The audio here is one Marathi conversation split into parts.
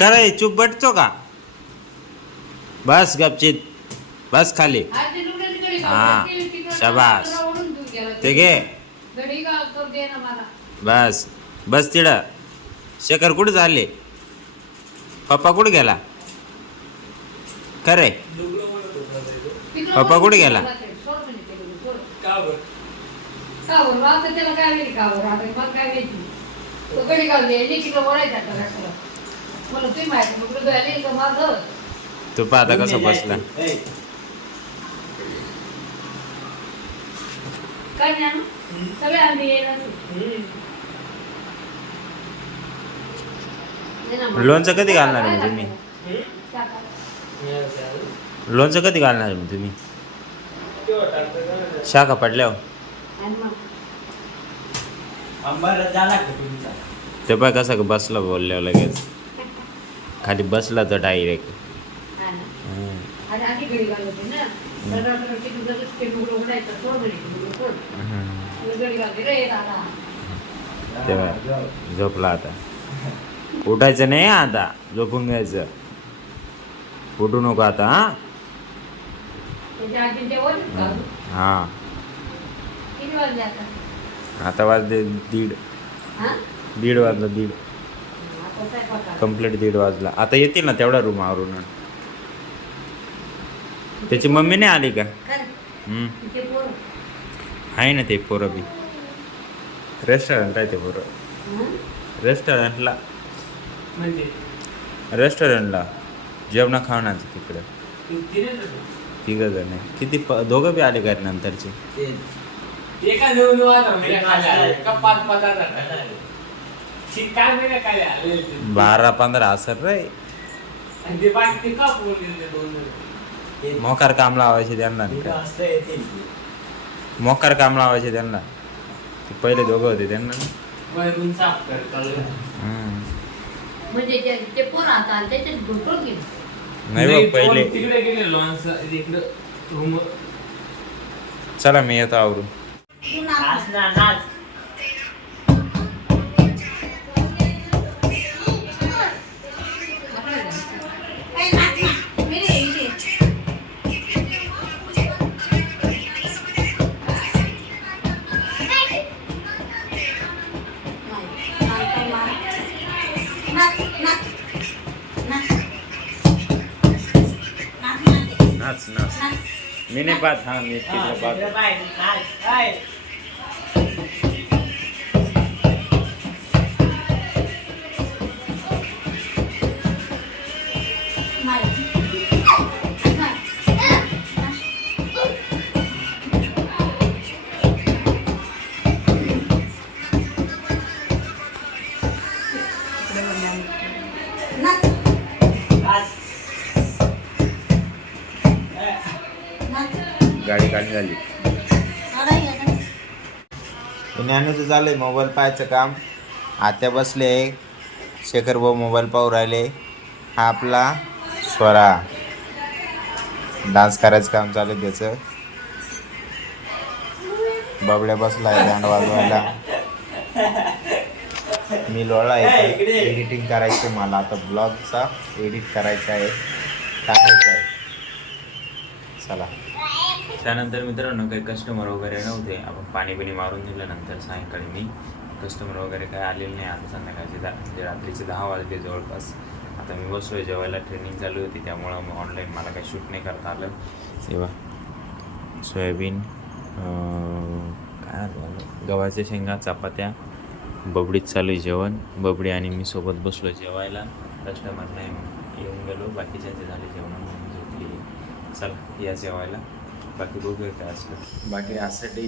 करे चुप बटतो का? बस गपचित बस खाली. हा शाबास. ते घे बस बस तिड. शेखर कुठे झाले? पप्पा कुठे गेला? करे पप्पा कुठे गेला? तू पाहता कसं बसला. लोणचं कधी घालणार आहे तुम्ही? लोणचं कधी घालणार आहे तुम्ही? शाखा पडल्यावर ते पाय कसं बसला बोलल्यावर लगेच खाली बसला तर डायरेक्ट. तेव्हा झोपला आता. उठायचं नाही आता, झोपून घ्यायचं. उठू नको आता. हा आता वाजले 1:30 वाजला. 1:30 कम्प्लीट 1:30 वाजला. आता येतील ना तेवढा रूम आवरून. त्याची मम्मी नाही आली का? आहे ना ते पोरं बी. रेस्टॉरंट आहे ते पोरं. रेस्टॉरंटला जेवणा खावण्याचं तिकडं. 3 जण आहे. किती दोघं बी आले का नंतरचे? 12-15 असर रे. मोकार काम लावायचे त्यांना. मोकार काम लावायचे त्यांना. ते पहिले दोघं होते त्यांना. नाही पहिले. चला मी येतो आवरून. नाच मी नाही पाहत. हा मी तिकडे पाहतो. गाडी काढली झाली. ज्ञानूचं झालंय मोबाईल पाहायचं काम. आत्या बसले. शेखर भाऊ मोबाईल पाहू राहिले. हा आपला स्वरा डान्स करायचं काम चालू आहे त्याचं. बबड्या बसलाय बँड वाजवायला. मी लोळा आहे. एडिटिंग करायचं मला आता. ब्लॉगचा एडिट करायचा आहे, टाकायचा आहे. चला. त्यानंतर मित्रांनो काही कस्टमर वगैरे नव्हते. आपण पाणी बिणी मारून दिल्यानंतर सायंकाळी मी कस्टमर वगैरे काही आलेले नाही. आता संध्याकाळचे म्हणजे रात्रीचे 10 वाजले जवळपास. आता मी बसलोय जेवायला. ट्रेनिंग चालू होती त्यामुळं मग ऑनलाईन मला काही शूट नाही करता आलं. तेव्हा सोयाबीन काय गव्हाच्या शेंगा, चपात्या, बबडीत चालू आहे जेवण. बबडी आणि मी सोबत बसलो जेवायला. कस्टमर नाही येऊन गेलो. बाकीच्यांचे झाले जेवण म्हणून झोपली. चल या जेवायला. बाकी बघूया काय असलं. बाकी यासाठी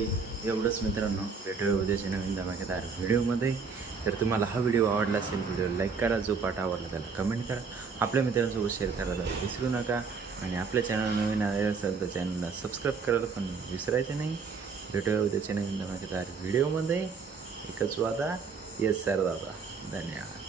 एवढंच मित्रांनो. भेटूया उद्याच्या नवीन धमाकेदार व्हिडिओमध्ये. तर तुम्हाला हा व्हिडिओ आवडला असेल व्हिडिओ लाईक करा. जो पाठ आवडला त्याला कमेंट करा. आपल्या मित्रांसोबत शेअर करायला विसरू नका. आणि आपल्या चॅनल नवीन आलेलं असेल तर चॅनलला सबस्क्राईब करायला पण विसरायचं नाही. भेटूया उद्याच्या नवीन धमाकेदार व्हिडिओमध्ये. एकच वादा. येस सर दादा. धन्यवाद.